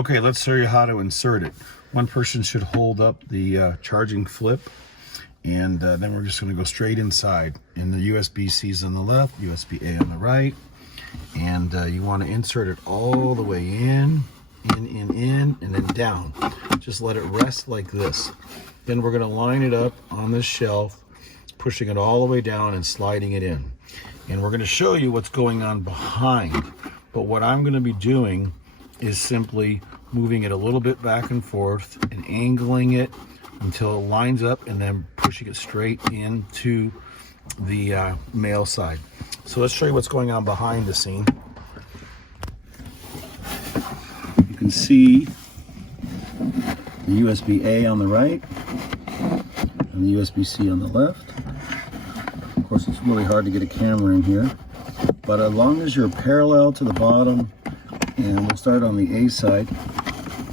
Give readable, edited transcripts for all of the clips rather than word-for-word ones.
Okay, let's show you how to insert it. One person should hold up the charging flip, and then we're just going to go straight inside. And the USB-C's on the left, USB-A on the right, and you want to insert it all the way in, and then down. Just let it rest like this. Then we're going to line it up on this shelf, pushing it all the way down and sliding it in. And we're going to show you what's going on behind. But what I'm going to be doing is simply moving it a little bit back and forth and angling it until it lines up, and then pushing it straight into the male side. So let's show you what's going on behind the scene. You can see the USB-A on the right and the USB-C on the left. Of course, it's really hard to get a camera in here, but as long as you're parallel to the bottom, and we'll start on the A side.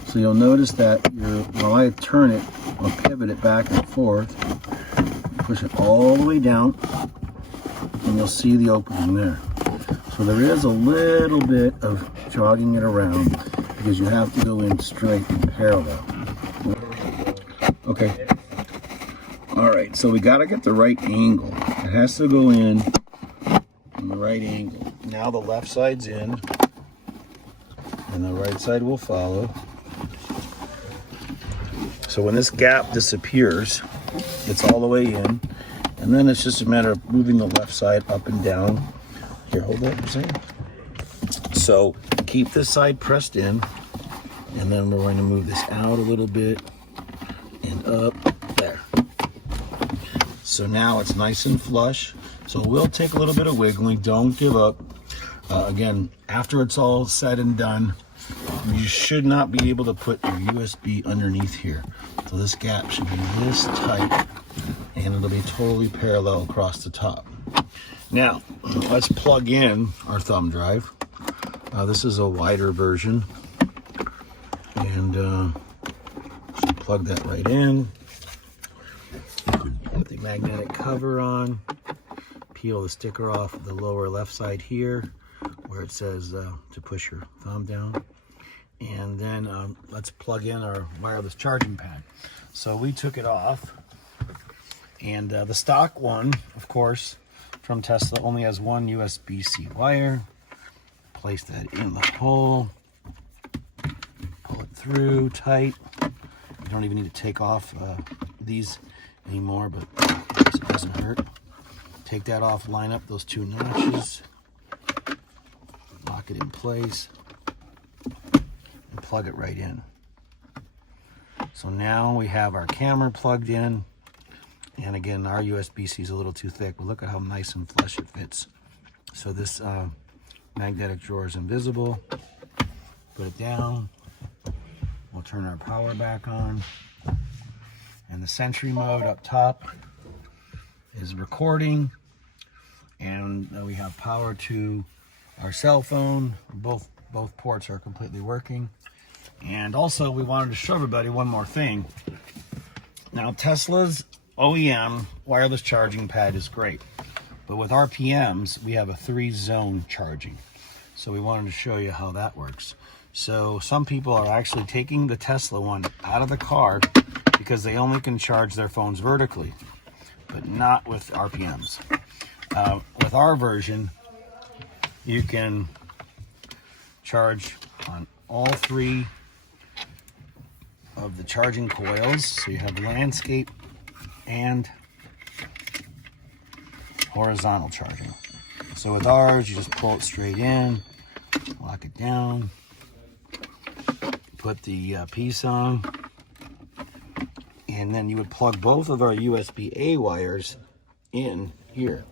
So you'll notice that while I turn it, I'll pivot it back and forth, push it all the way down, and you'll see the opening there. So there is a little bit of jogging it around because you have to go in straight and parallel. Okay. All right, so we got to get the right angle. It has to go in on the right angle. Now the left side's in, and the right side will follow. So when this gap disappears, it's all the way in, and then it's just a matter of moving the left side up and down. Here, hold that for a second. So keep this side pressed in, and then we're going to move this out a little bit and up there. So now it's nice and flush. So we'll take a little bit of wiggling. Don't give up. Again, after it's all said and done, you should not be able to put your USB underneath here. So this gap should be this tight, and it'll be totally parallel across the top. Now, let's plug in our thumb drive. This is a wider version, and so plug that right in. Put the magnetic cover on. Peel the sticker off the lower left side here, where it says to push your thumb down. And then let's plug in our wireless charging pad. So we took it off, and the stock one, of course, from Tesla only has one USB-C wire. Place that in the hole, pull it through tight. You don't even need to take off these anymore, but it doesn't hurt. Take that off, line up those two notches, lock it in place, and plug it right in. So now we have our camera plugged in, and again, our USB-C is a little too thick, but look at how nice and flush it fits. So this magnetic drawer is invisible. Put it down. We'll turn our power back on, and the Sentry mode up top is recording, and we have power to our cell phone. Both ports are completely working. And also, we wanted to show everybody one more thing. Now, Tesla's OEM wireless charging pad is great, but with RPMs, we have a 3-zone charging. So we wanted to show you how that works. So some people are actually taking the Tesla one out of the car because they only can charge their phones vertically, but not with RPMs. With our version, you can charge on all 3 of the charging coils. So you have landscape and horizontal charging. So with ours, you just pull it straight in, lock it down, put the piece on, and then you would plug both of our USB-A wires in here.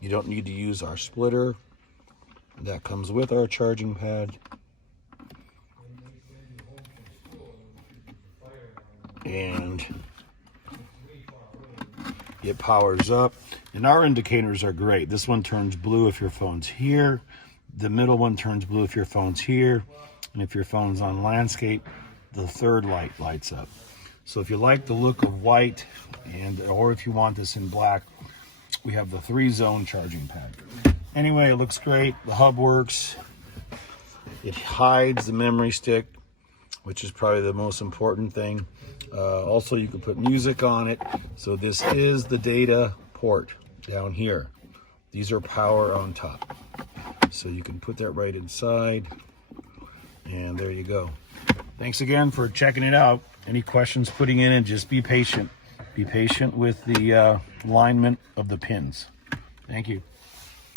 You don't need to use our splitter. That comes with our charging pad. And it powers up. And our indicators are great. This one turns blue if your phone's here. The middle one turns blue if your phone's here. And if your phone's on landscape, the third light lights up. So if you like the look of white, or if you want this in black, we have the 3-zone charging pad. Anyway, it looks great. The hub works. It hides the memory stick. which is probably the most important thing. Also, you can put music on it. So this is the data port down here. These are power on top. So you can put that right inside, and there you go. Thanks again for checking it out. Any questions putting in, and just be patient. Be patient with the alignment of the pins. Thank you.